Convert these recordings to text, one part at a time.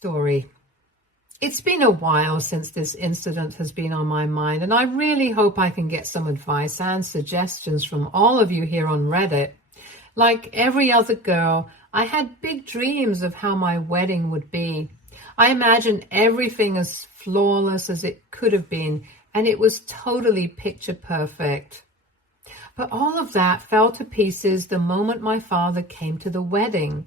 story. It's been a while since this incident has been on my mind, and I really hope I can get some advice and suggestions from all of you here on Reddit. Like every other girl, I had big dreams of how my wedding would be. I imagined everything as flawless as it could have been, and it was totally picture perfect. But all of that fell to pieces the moment my father came to the wedding.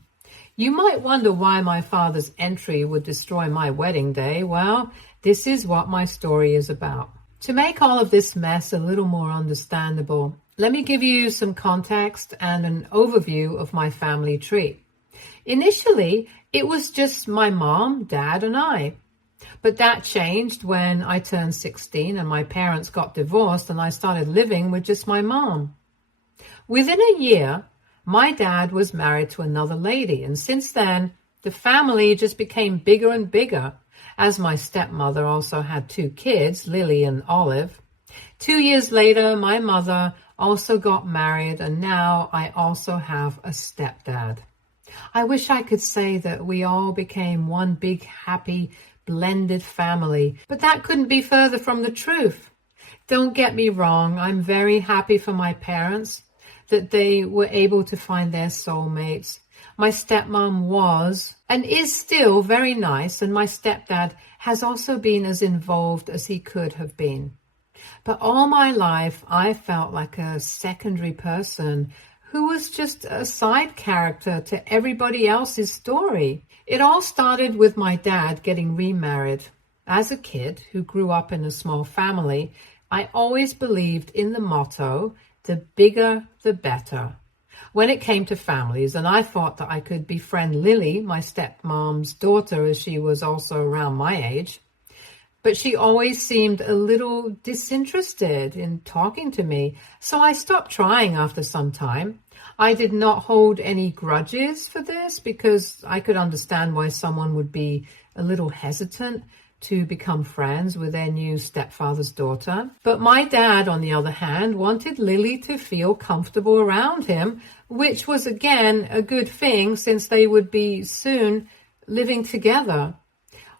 You might wonder why my father's entry would destroy my wedding day. Well, this is what my story is about. To make all of this mess a little more understandable, let me give you some context and an overview of my family tree. Initially, it was just my mom, dad, and I. But that changed when I turned 16 and my parents got divorced and I started living with just my mom. Within a year, my dad was married to another lady, and since then, the family just became bigger and bigger, as my stepmother also had 2 kids, Lily and Olive. 2 years later, my mother also got married, and now I also have a stepdad. I wish I could say that we all became one big, happy, blended family, but that couldn't be further from the truth. Don't get me wrong, I'm very happy for my parents, that they were able to find their soulmates. My stepmom was and is still very nice, and my stepdad has also been as involved as he could have been. But all my life, I felt like a secondary person who was just a side character to everybody else's story. It all started with my dad getting remarried. As a kid who grew up in a small family, I always believed in the motto, the bigger, the better, when it came to families, and I thought that I could befriend Lily, my stepmom's daughter, as she was also around my age. But she always seemed a little disinterested in talking to me, so I stopped trying after some time. I did not hold any grudges for this because I could understand why someone would be a little hesitant to become friends with their new stepfather's daughter. But my dad, on the other hand, wanted Lily to feel comfortable around him, which was again a good thing since they would be soon living together.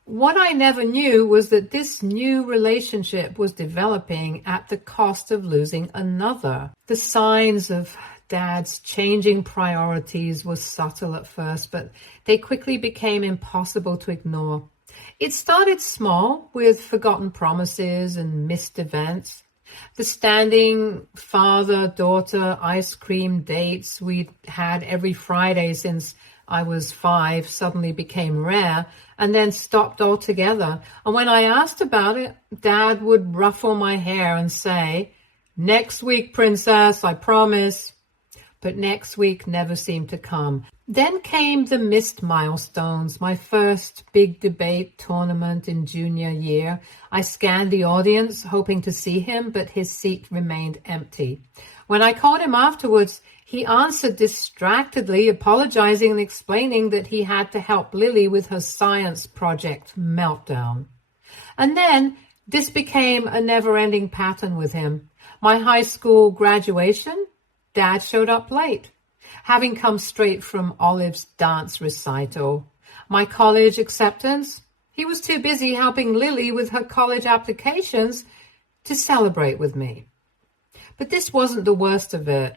What I never knew was that this new relationship was developing at the cost of losing another. The signs of Dad's changing priorities were subtle at first, but they quickly became impossible to ignore. It started small with forgotten promises and missed events. The standing father-daughter ice cream dates we'd had every Friday since I was 5 suddenly became rare and then stopped altogether. And when I asked about it, Dad would ruffle my hair and say, "Next week, princess, I promise." But next week never seemed to come. Then came the missed milestones, my first big debate tournament in junior year. I scanned the audience, hoping to see him, but his seat remained empty. When I called him afterwards, he answered distractedly, apologizing and explaining that he had to help Lily with her science project meltdown. And then this became a never-ending pattern with him. My high school graduation, Dad showed up late, having come straight from Olive's dance recital. My college acceptance, he was too busy helping Lily with her college applications to celebrate with me. But this wasn't the worst of it.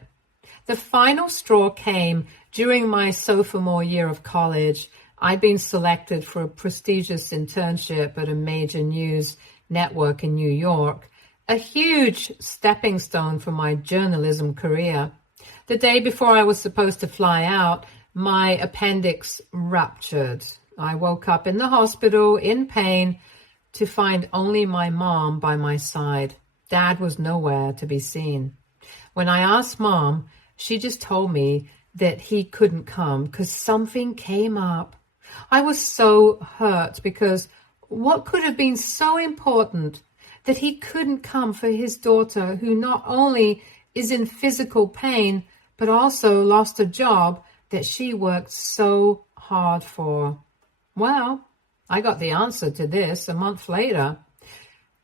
The final straw came during my sophomore year of college. I'd been selected for a prestigious internship at a major news network in New York, a huge stepping stone for my journalism career. The day before I was supposed to fly out, my appendix ruptured. I woke up in the hospital in pain to find only my mom by my side. Dad was nowhere to be seen. When I asked Mom, she just told me that he couldn't come because something came up. I was so hurt because what could have been so important that he couldn't come for his daughter, who not only is in physical pain, but also lost a job that she worked so hard for. Well, I got the answer to this a month later.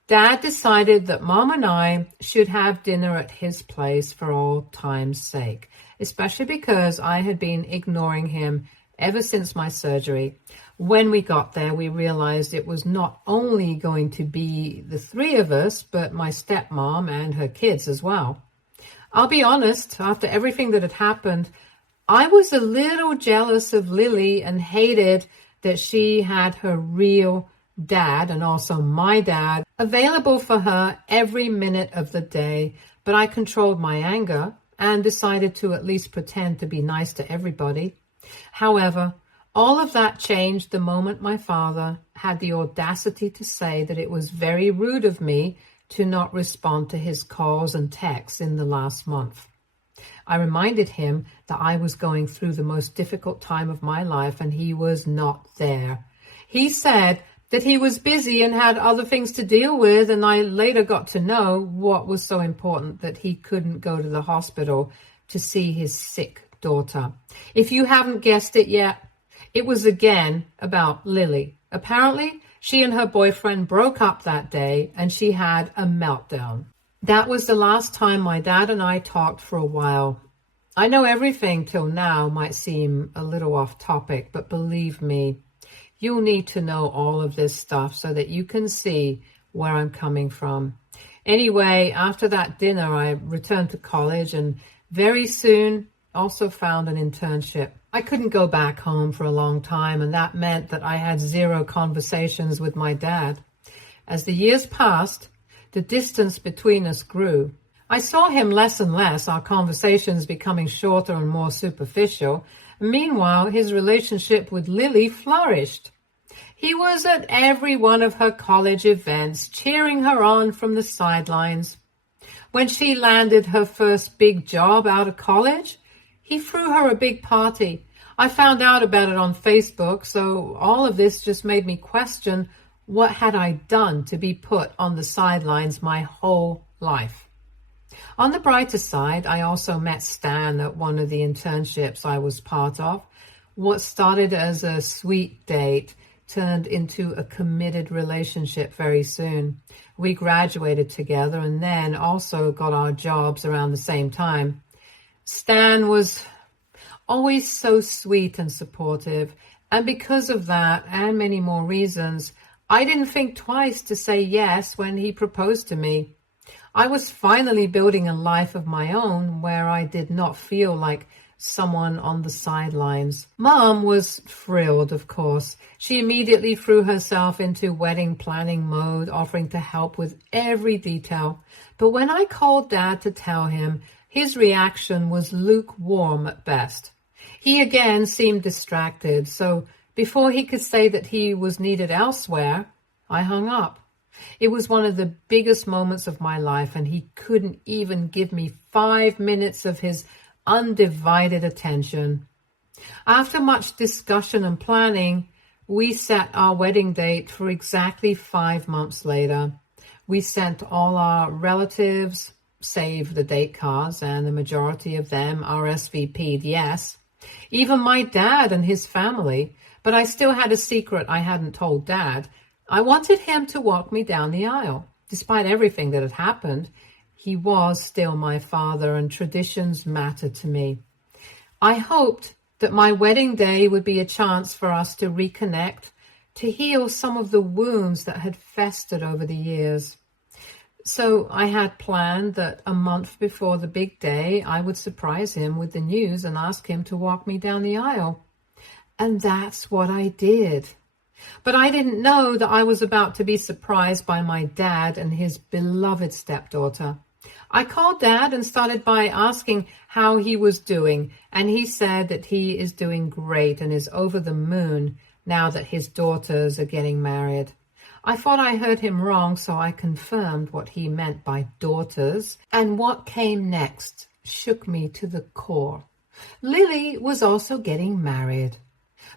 Dad decided that Mom and I should have dinner at his place for old time's sake, especially because I had been ignoring him ever since my surgery. When we got there, we realized it was not only going to be the three of us, but my stepmom and her kids as well. I'll be honest, after everything that had happened, I was a little jealous of Lily and hated that she had her real dad and also my dad available for her every minute of the day. But I controlled my anger and decided to at least pretend to be nice to everybody. However, all of that changed the moment my father had the audacity to say that it was very rude of me to not respond to his calls and texts in the last month. I reminded him that I was going through the most difficult time of my life and he was not there. He said that he was busy and had other things to deal with, and I later got to know what was so important that he couldn't go to the hospital to see his sick daughter. If you haven't guessed it yet, it was again about Lily. Apparently, she and her boyfriend broke up that day and she had a meltdown. That was the last time my dad and I talked for a while. I know everything till now might seem a little off topic, but believe me, you'll need to know all of this stuff so that you can see where I'm coming from. Anyway, after that dinner, I returned to college and very soon also found an internship. I couldn't go back home for a long time, and that meant that I had zero conversations with my dad. As the years passed, the distance between us grew. I saw him less and less, our conversations becoming shorter and more superficial. Meanwhile, his relationship with Lily flourished. He was at every one of her college events, cheering her on from the sidelines. When she landed her first big job out of college, he threw her a big party. I found out about it on Facebook, so all of this just made me question, what had I done to be put on the sidelines my whole life? On the brighter side, I also met Stan at one of the internships I was part of. What started as a sweet date turned into a committed relationship very soon. We graduated together and then also got our jobs around the same time. Stan was always so sweet and supportive, and because of that and many more reasons, I didn't think twice to say yes when he proposed to me. I was finally building a life of my own where I did not feel like someone on the sidelines. Mom was thrilled, of course. She immediately threw herself into wedding planning mode, offering to help with every detail. But when I called Dad to tell him, his reaction was lukewarm at best. He again seemed distracted, so before he could say that he was needed elsewhere, I hung up. It was one of the biggest moments of my life, and he couldn't even give me 5 minutes of his undivided attention. After much discussion and planning, we set our wedding date for exactly 5 months later. We sent all our relatives, save the date cards, and the majority of them RSVP'd yes. Even my dad and his family, but I still had a secret I hadn't told Dad. I wanted him to walk me down the aisle. Despite everything that had happened, he was still my father, and traditions mattered to me. I hoped that my wedding day would be a chance for us to reconnect, to heal some of the wounds that had festered over the years. So I had planned that a month before the big day, I would surprise him with the news and ask him to walk me down the aisle. And that's what I did. But I didn't know that I was about to be surprised by my dad and his beloved stepdaughter. I called Dad and started by asking how he was doing, and he said that he is doing great and is over the moon now that his daughters are getting married. I thought I heard him wrong, so I confirmed what he meant by daughters, and what came next shook me to the core. Lily was also getting married.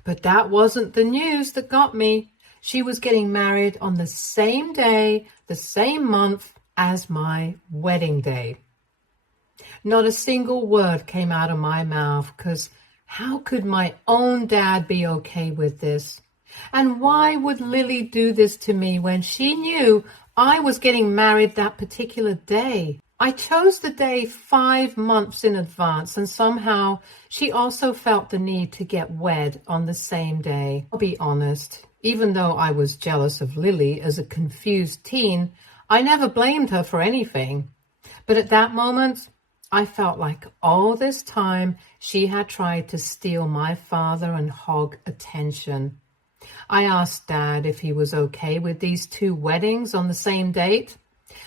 But that wasn't the news that got me. She was getting married on the same day, the same month as my wedding day. Not a single word came out of my mouth, because how could my own dad be okay with this? And why would Lily do this to me when she knew I was getting married that particular day? I chose the day 5 months in advance, and somehow she also felt the need to get wed on the same day. I'll be honest, even though I was jealous of Lily as a confused teen, I never blamed her for anything. But at that moment, I felt like all this time she had tried to steal my father and hog attention. I asked Dad if he was okay with these two weddings on the same date,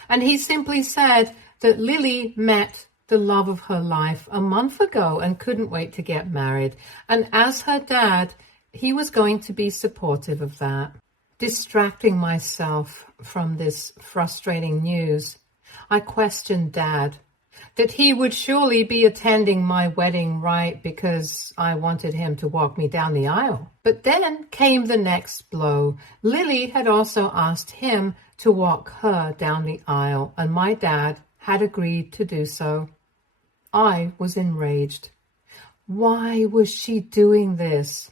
and he simply said that Lily met the love of her life a month ago and couldn't wait to get married. And as her dad, he was going to be supportive of that. Distracting myself from this frustrating news, I questioned Dad that he would surely be attending my wedding, right, because I wanted him to walk me down the aisle. But then came the next blow. Lily had also asked him to walk her down the aisle, and my dad had agreed to do so. I was enraged. Why was she doing this?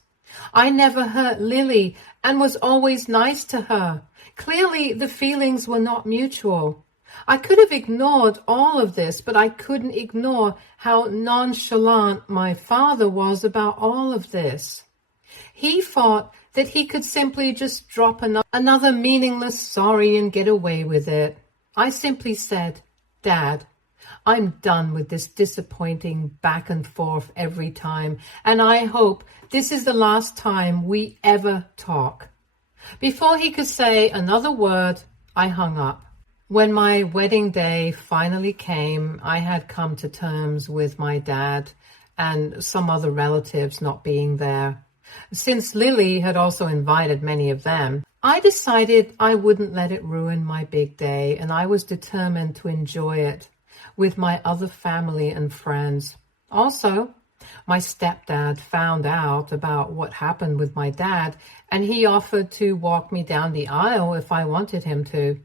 I never hurt Lily and was always nice to her. Clearly, the feelings were not mutual. I could have ignored all of this, but I couldn't ignore how nonchalant my father was about all of this. He thought that he could simply just drop another meaningless sorry and get away with it. I simply said, Dad, I'm done with this disappointing back and forth every time, and I hope this is the last time we ever talk. Before he could say another word, I hung up. When my wedding day finally came, I had come to terms with my dad and some other relatives not being there. Since Lily had also invited many of them, I decided I wouldn't let it ruin my big day, and I was determined to enjoy it with my other family and friends. Also, my stepdad found out about what happened with my dad, and he offered to walk me down the aisle if I wanted him to.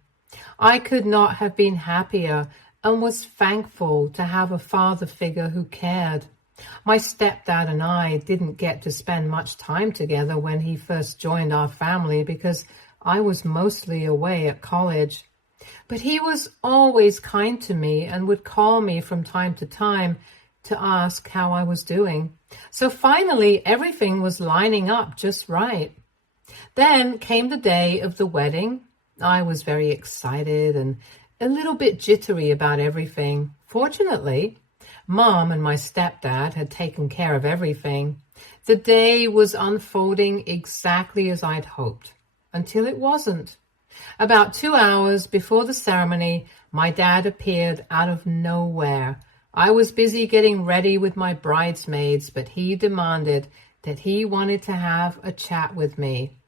I could not have been happier and was thankful to have a father figure who cared. My stepdad and I didn't get to spend much time together when he first joined our family because I was mostly away at college. But he was always kind to me and would call me from time to time to ask how I was doing. So finally, everything was lining up just right. Then came the day of the wedding. I was very excited and a little bit jittery about everything. Fortunately, Mom and my stepdad had taken care of everything. The day was unfolding exactly as I'd hoped, until it wasn't. About 2 hours before the ceremony, my dad appeared out of nowhere. I was busy getting ready with my bridesmaids, but he demanded that he wanted to have a chat with me.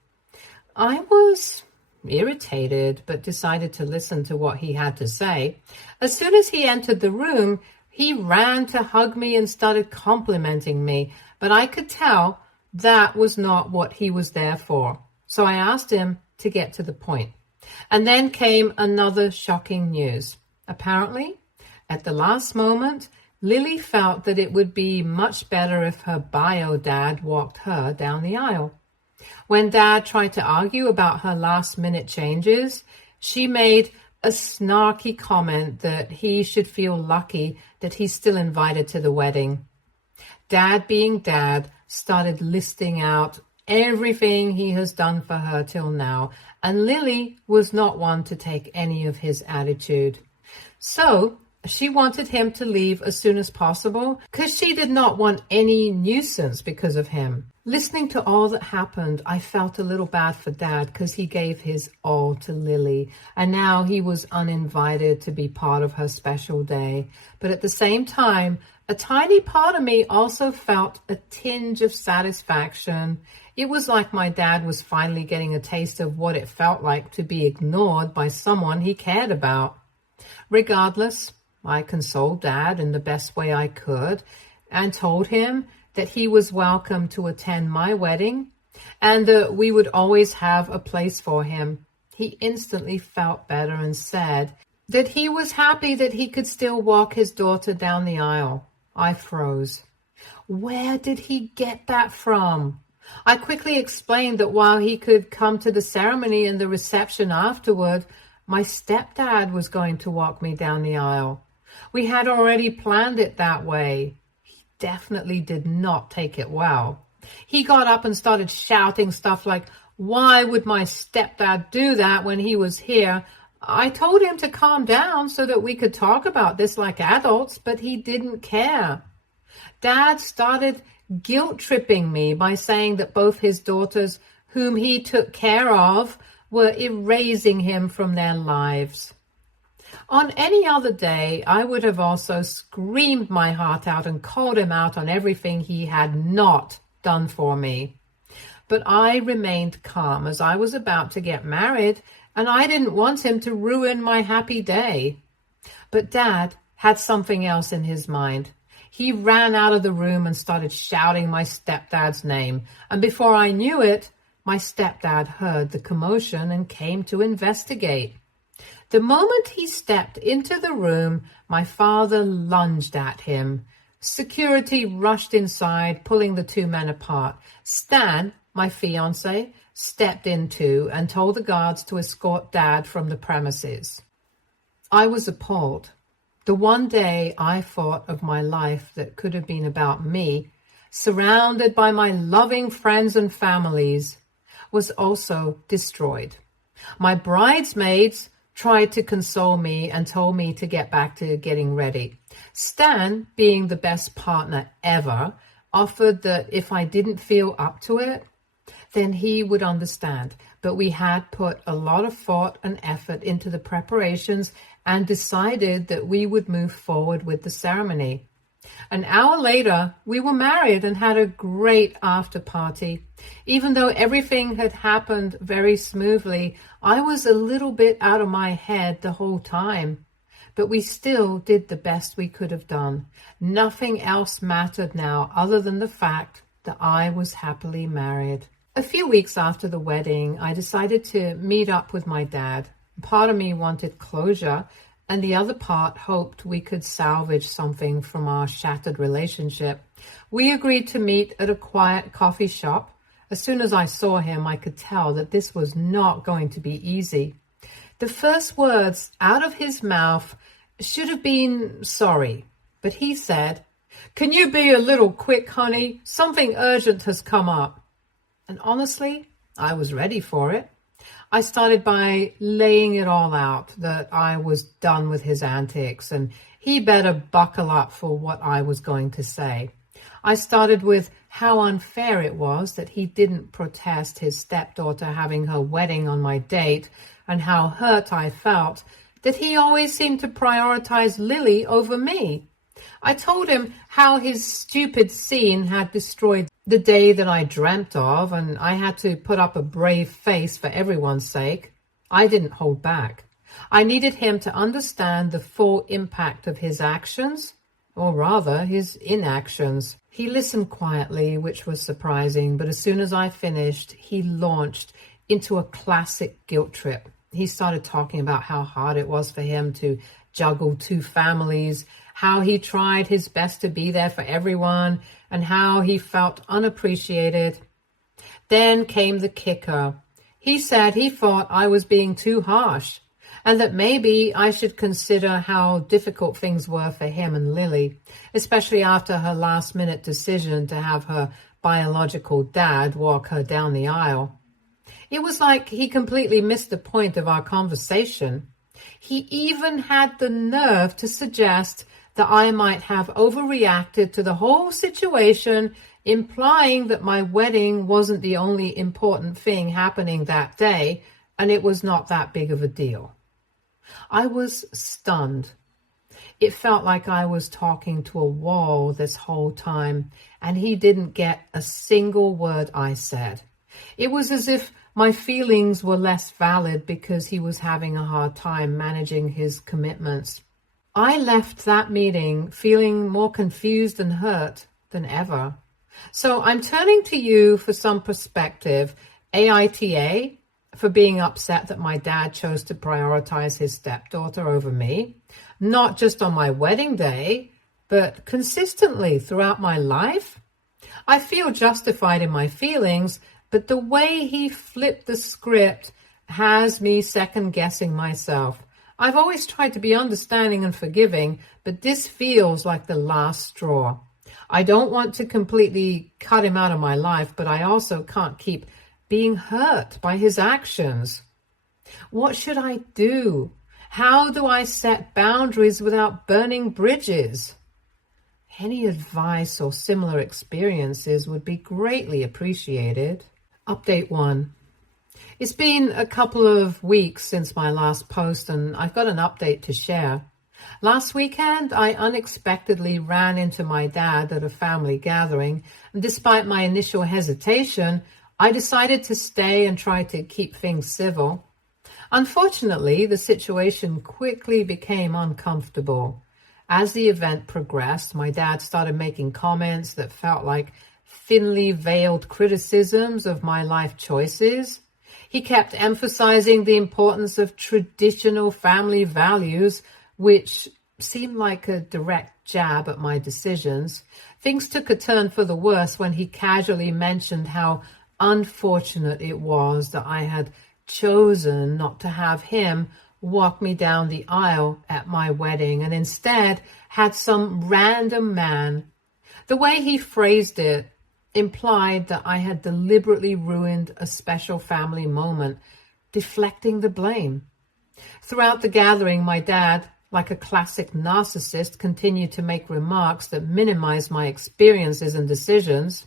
I was irritated, but decided to listen to what he had to say. As soon as he entered the room, he ran to hug me and started complimenting me, but I could tell that was not what he was there for. So I asked him to get to the point. And then came another shocking news. Apparently, at the last moment, Lily felt that it would be much better if her bio dad walked her down the aisle. When Dad tried to argue about her last-minute changes, she made a snarky comment that he should feel lucky that he's still invited to the wedding. Dad, being Dad, started listing out everything he has done for her till now, and Lily was not one to take any of his attitude. So she wanted him to leave as soon as possible because she did not want any nuisance because of him. Listening to all that happened, I felt a little bad for Dad because he gave his all to Lily, and now he was uninvited to be part of her special day. But at the same time, a tiny part of me also felt a tinge of satisfaction. It was like my dad was finally getting a taste of what it felt like to be ignored by someone he cared about. Regardless, I consoled Dad in the best way I could and told him that he was welcome to attend my wedding and that we would always have a place for him. He instantly felt better and said that he was happy that he could still walk his daughter down the aisle. I froze. Where did he get that from? I quickly explained that while he could come to the ceremony and the reception afterward, my stepdad was going to walk me down the aisle. We had already planned it that way. He definitely did not take it well. He got up and started shouting stuff like, "Why would my stepdad do that when he was here?" I told him to calm down so that we could talk about this like adults, but he didn't care. Dad started guilt-tripping me by saying that both his daughters, whom he took care of, were erasing him from their lives. On any other day, I would have also screamed my heart out and called him out on everything he had not done for me. But I remained calm as I was about to get married, and I didn't want him to ruin my happy day. But Dad had something else in his mind. He ran out of the room and started shouting my stepdad's name, and before I knew it, my stepdad heard the commotion and came to investigate. The moment he stepped into the room, my father lunged at him. Security rushed inside, pulling the two men apart. Stan, my fiancé, stepped in too and told the guards to escort Dad from the premises. I was appalled. The one day I thought of my life that could have been about me, surrounded by my loving friends and families, was also destroyed. My bridesmaids tried to console me and told me to get back to getting ready. Stan, being the best partner ever, offered that if I didn't feel up to it, then he would understand. But we had put a lot of thought and effort into the preparations and decided that we would move forward with the ceremony. An hour later, we were married and had a great after party. Even though everything had happened very smoothly, I was a little bit out of my head the whole time. But we still did the best we could have done. Nothing else mattered now other than the fact that I was happily married. A few weeks after the wedding, I decided to meet up with my dad. Part of me wanted closure, and the other part hoped we could salvage something from our shattered relationship. We agreed to meet at a quiet coffee shop. As soon as I saw him, I could tell that this was not going to be easy. The first words out of his mouth should have been sorry, but he said, "Can you be a little quick, honey? Something urgent has come up." And honestly, I was ready for it. I started by laying it all out, that I was done with his antics and he better buckle up for what I was going to say. I started with how unfair it was that he didn't protest his stepdaughter having her wedding on my date, and how hurt I felt that he always seemed to prioritize Lily over me. I told him how his stupid scene had destroyed the day that I dreamt of, and I had to put up a brave face for everyone's sake. I didn't hold back. I needed him to understand the full impact of his actions, or rather, his inactions. He listened quietly, which was surprising, but as soon as I finished, he launched into a classic guilt trip. He started talking about how hard it was for him to juggle two families, how he tried his best to be there for everyone, and how he felt unappreciated. Then came the kicker. He said he thought I was being too harsh, and that maybe I should consider how difficult things were for him and Lily, especially after her last-minute decision to have her biological dad walk her down the aisle. It was like he completely missed the point of our conversation. He even had the nerve to suggest that I might have overreacted to the whole situation, implying that my wedding wasn't the only important thing happening that day, and it was not that big of a deal. I was stunned. It felt like I was talking to a wall this whole time, and he didn't get a single word I said. It was as if my feelings were less valid because he was having a hard time managing his commitments. I left that meeting feeling more confused and hurt than ever. So I'm turning to you for some perspective. AITA, for being upset that my dad chose to prioritize his stepdaughter over me, not just on my wedding day, but consistently throughout my life. I feel justified in my feelings, but the way he flipped the script has me second-guessing myself. I've always tried to be understanding and forgiving, but this feels like the last straw. I don't want to completely cut him out of my life, but I also can't keep being hurt by his actions. What should I do? How do I set boundaries without burning bridges? Any advice or similar experiences would be greatly appreciated. Update 1. It's been a couple of weeks since my last post, and I've got an update to share. Last weekend, I unexpectedly ran into my dad at a family gathering, and despite my initial hesitation, I decided to stay and try to keep things civil. Unfortunately, the situation quickly became uncomfortable. As the event progressed, my dad started making comments that felt like thinly veiled criticisms of my life choices. He kept emphasizing the importance of traditional family values, which seemed like a direct jab at my decisions. Things took a turn for the worse when he casually mentioned how unfortunate it was that I had chosen not to have him walk me down the aisle at my wedding and instead had some random man. The way he phrased it implied that I had deliberately ruined a special family moment, deflecting the blame. Throughout the gathering, my dad, like a classic narcissist, continued to make remarks that minimized my experiences and decisions.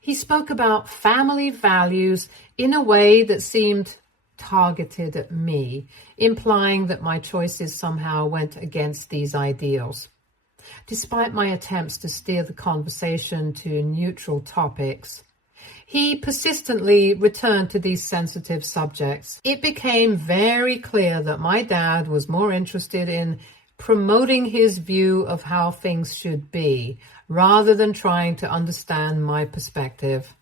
He spoke about family values in a way that seemed targeted at me, implying that my choices somehow went against these ideals. Despite my attempts to steer the conversation to neutral topics, he persistently returned to these sensitive subjects. It became very clear that my dad was more interested in promoting his view of how things should be, rather than trying to understand my perspective.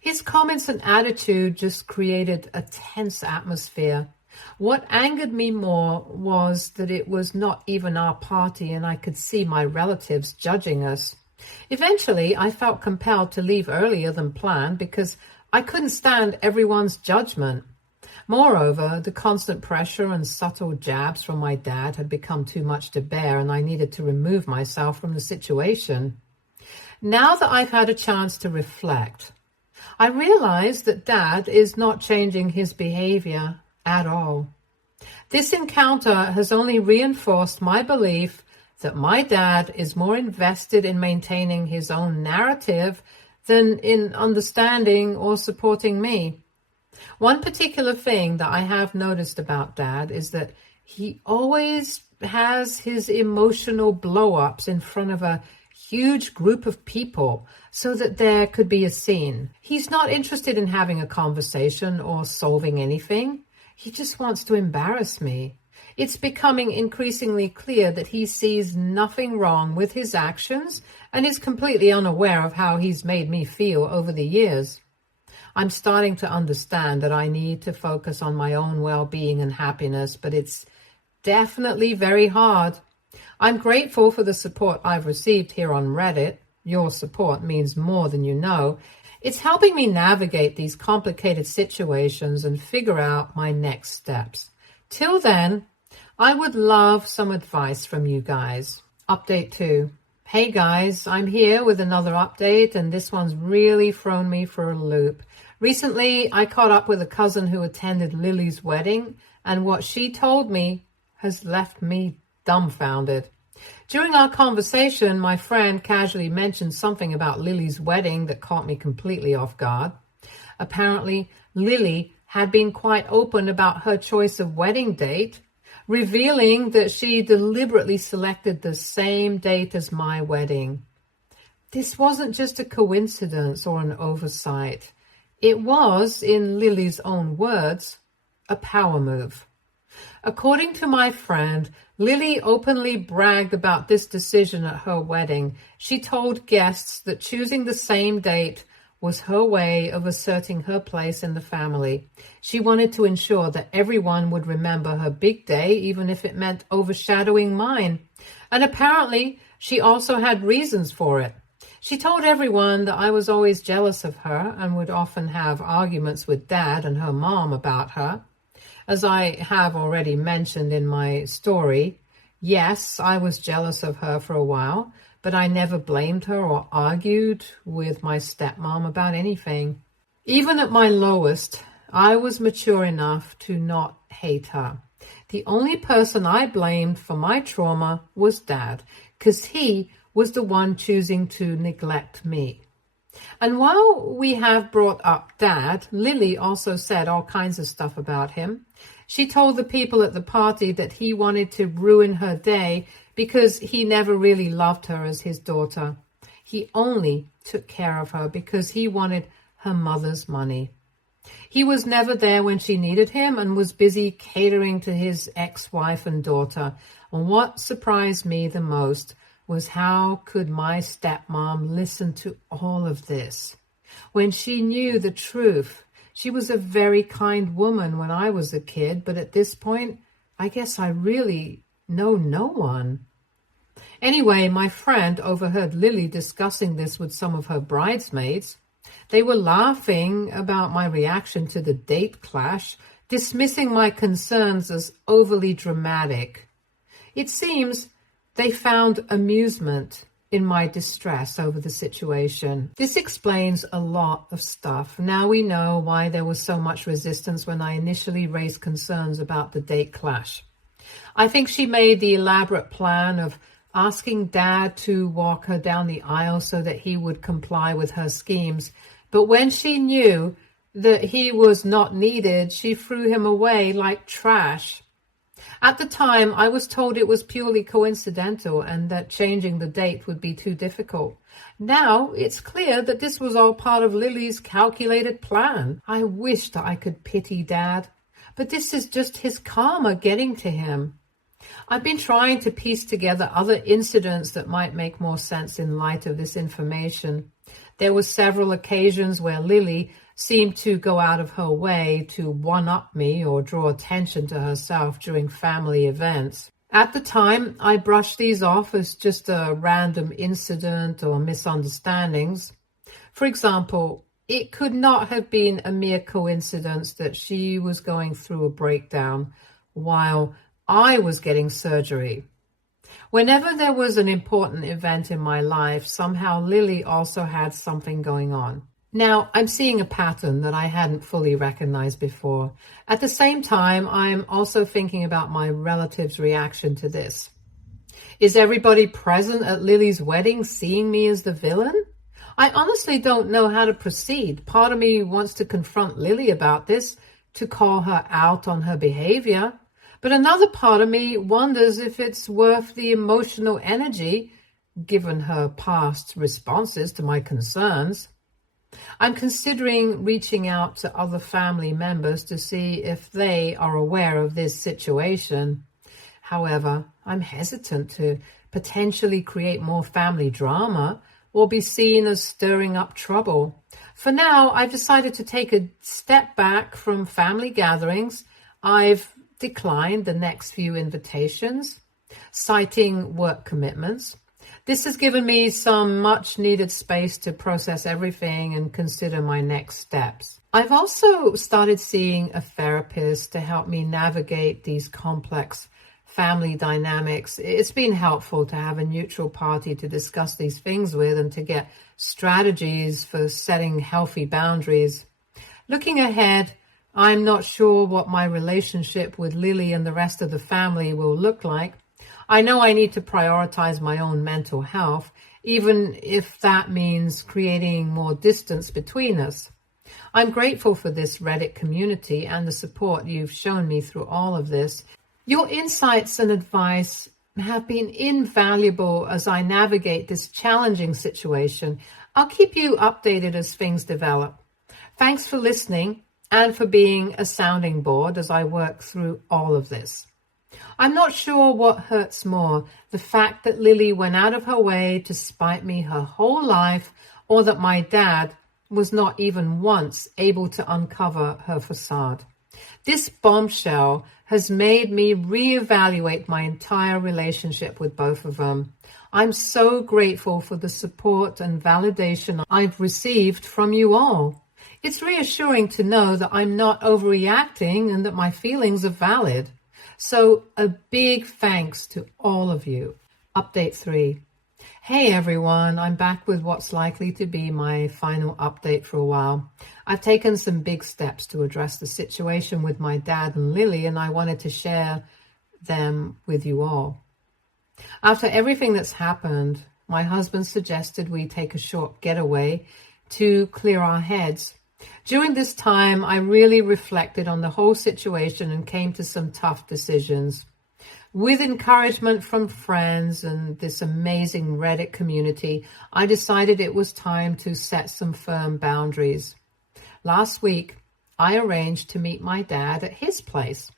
His comments and attitude just created a tense atmosphere. What angered me more was that it was not even our party and I could see my relatives judging us. Eventually, I felt compelled to leave earlier than planned because I couldn't stand everyone's judgment. Moreover, the constant pressure and subtle jabs from my dad had become too much to bear, and I needed to remove myself from the situation. Now that I've had a chance to reflect, I realize that Dad is not changing his behavior at all. This encounter has only reinforced my belief that my dad is more invested in maintaining his own narrative than in understanding or supporting me. One particular thing that I have noticed about Dad is that he always has his emotional blow-ups in front of a huge group of people so that there could be a scene. He's not interested in having a conversation or solving anything. He just wants to embarrass me. It's becoming increasingly clear that he sees nothing wrong with his actions and is completely unaware of how he's made me feel over the years. I'm starting to understand that I need to focus on my own well-being and happiness, but it's definitely very hard. I'm grateful for the support I've received here on Reddit. Your support means more than you know. It's helping me navigate these complicated situations and figure out my next steps. Till then, I would love some advice from you guys. Update 2. Hey guys, I'm here with another update, and this one's really thrown me for a loop. Recently, I caught up with a cousin who attended Lily's wedding, and what she told me has left me dumbfounded. During our conversation, my friend casually mentioned something about Lily's wedding that caught me completely off guard. Apparently, Lily had been quite open about her choice of wedding date, revealing that she deliberately selected the same date as my wedding. This wasn't just a coincidence or an oversight. It was, in Lily's own words, a power move. According to my friend, Lily openly bragged about this decision at her wedding. She told guests that choosing the same date was her way of asserting her place in the family. She wanted to ensure that everyone would remember her big day, even if it meant overshadowing mine. And apparently, she also had reasons for it. She told everyone that I was always jealous of her and would often have arguments with Dad and her mom about her. As I have already mentioned in my story, yes, I was jealous of her for a while, but I never blamed her or argued with my stepmom about anything. Even at my lowest, I was mature enough to not hate her. The only person I blamed for my trauma was Dad, because he was the one choosing to neglect me. And while we have brought up Dad, Lily also said all kinds of stuff about him. She told the people at the party that he wanted to ruin her day because he never really loved her as his daughter. He only took care of her because he wanted her mother's money. He was never there when she needed him and was busy catering to his ex-wife and daughter. And what surprised me the most was how could my stepmom listen to all of this when she knew the truth. She was a very kind woman when I was a kid, but at this point, I guess I really know no one. Anyway, my friend overheard Lily discussing this with some of her bridesmaids. They were laughing about my reaction to the date clash, dismissing my concerns as overly dramatic. It seems they found amusement in my distress over the situation. This explains a lot of stuff. Now we know why there was so much resistance when I initially raised concerns about the date clash. I think she made the elaborate plan of asking Dad to walk her down the aisle so that he would comply with her schemes. But when she knew that he was not needed, she threw him away like trash. At the time, I was told it was purely coincidental and that changing the date would be too difficult. Now it's clear that this was all part of Lily's calculated plan. I wish that I could pity Dad, but this is just his karma getting to him. I've been trying to piece together other incidents that might make more sense in light of this information. There were several occasions where Lily seemed to go out of her way to one-up me or draw attention to herself during family events. At the time, I brushed these off as just a random incident or misunderstandings. For example, it could not have been a mere coincidence that she was going through a breakdown while I was getting surgery. Whenever there was an important event in my life, somehow Lily also had something going on. Now, I'm seeing a pattern that I hadn't fully recognized before. At the same time, I'm also thinking about my relatives' reaction to this. Is everybody present at Lily's wedding seeing me as the villain? I honestly don't know how to proceed. Part of me wants to confront Lily about this, to call her out on her behavior. But another part of me wonders if it's worth the emotional energy, given her past responses to my concerns. I'm considering reaching out to other family members to see if they are aware of this situation. However, I'm hesitant to potentially create more family drama or be seen as stirring up trouble. For now, I've decided to take a step back from family gatherings. I've declined the next few invitations, citing work commitments. This has given me some much needed space to process everything and consider my next steps. I've also started seeing a therapist to help me navigate these complex family dynamics. It's been helpful to have a neutral party to discuss these things with and to get strategies for setting healthy boundaries. Looking ahead, I'm not sure what my relationship with Lily and the rest of the family will look like. I know I need to prioritize my own mental health, even if that means creating more distance between us. I'm grateful for this Reddit community and the support you've shown me through all of this. Your insights and advice have been invaluable as I navigate this challenging situation. I'll keep you updated as things develop. Thanks for listening and for being a sounding board as I work through all of this. I'm not sure what hurts more, the fact that Lily went out of her way to spite me her whole life, or that my dad was not even once able to uncover her facade. This bombshell has made me reevaluate my entire relationship with both of them. I'm so grateful for the support and validation I've received from you all. It's reassuring to know that I'm not overreacting and that my feelings are valid. So a big thanks to all of you. Update 3. Hey everyone, I'm back with what's likely to be my final update for a while. I've taken some big steps to address the situation with my dad and Lily, and I wanted to share them with you all. After everything that's happened, my husband suggested we take a short getaway to clear our heads. During this time, I really reflected on the whole situation and came to some tough decisions. With encouragement from friends and this amazing Reddit community, I decided it was time to set some firm boundaries. Last week, I arranged to meet my dad at his place.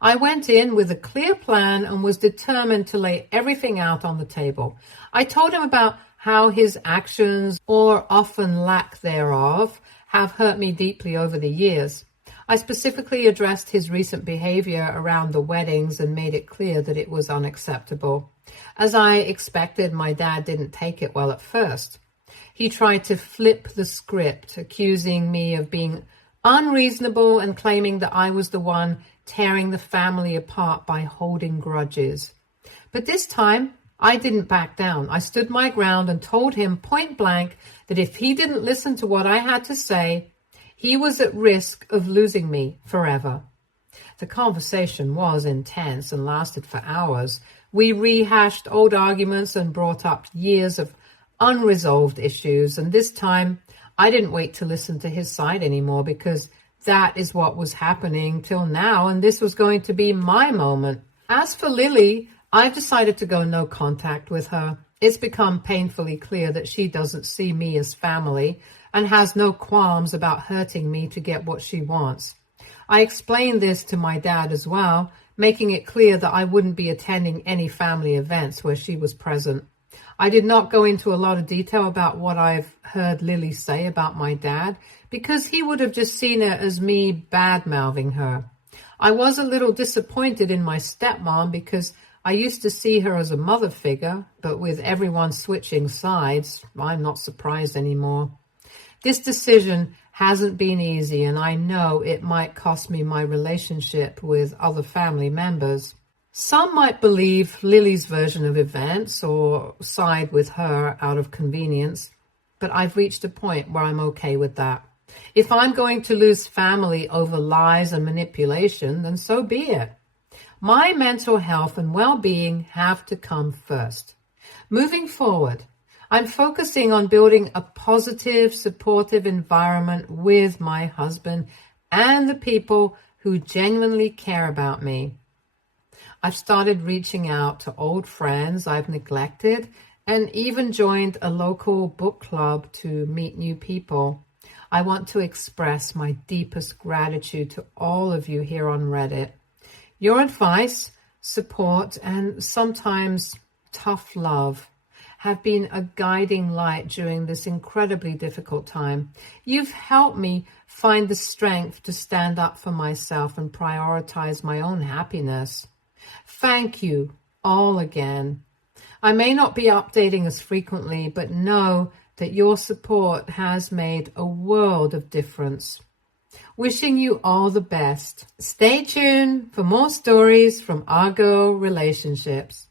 I went in with a clear plan and was determined to lay everything out on the table. I told him about how his actions, or often lack thereof, have hurt me deeply over the years. I specifically addressed his recent behavior around the weddings and made it clear that it was unacceptable. As I expected, my dad didn't take it well at first. He tried to flip the script, accusing me of being unreasonable and claiming that I was the one tearing the family apart by holding grudges. But this time, I didn't back down. I stood my ground and told him point blank that if he didn't listen to what I had to say, he was at risk of losing me forever. The conversation was intense and lasted for hours. We rehashed old arguments and brought up years of unresolved issues. And this time, I didn't wait to listen to his side anymore, because that is what was happening till now, and this was going to be my moment. As for Lily, I've decided to go no contact with her. It's become painfully clear that she doesn't see me as family and has no qualms about hurting me to get what she wants. I explained this to my dad as well, making it clear that I wouldn't be attending any family events where she was present. I did not go into a lot of detail about what I've heard Lily say about my dad, because he would have just seen it as me bad-mouthing her. I was a little disappointed in my stepmom because I used to see her as a mother figure, but with everyone switching sides, I'm not surprised anymore. This decision hasn't been easy, and I know it might cost me my relationship with other family members. Some might believe Lily's version of events or side with her out of convenience, but I've reached a point where I'm okay with that. If I'm going to lose family over lies and manipulation, then so be it. My mental health and well-being have to come first. Moving forward, I'm focusing on building a positive, supportive environment with my husband and the people who genuinely care about me. I've started reaching out to old friends I've neglected and even joined a local book club to meet new people. I want to express my deepest gratitude to all of you here on Reddit. Your advice, support, and sometimes tough love have been a guiding light during this incredibly difficult time. You've helped me find the strength to stand up for myself and prioritize my own happiness. Thank you all again. I may not be updating as frequently, but know that your support has made a world of difference. Wishing you all the best. Stay tuned for more stories from our girl relationships.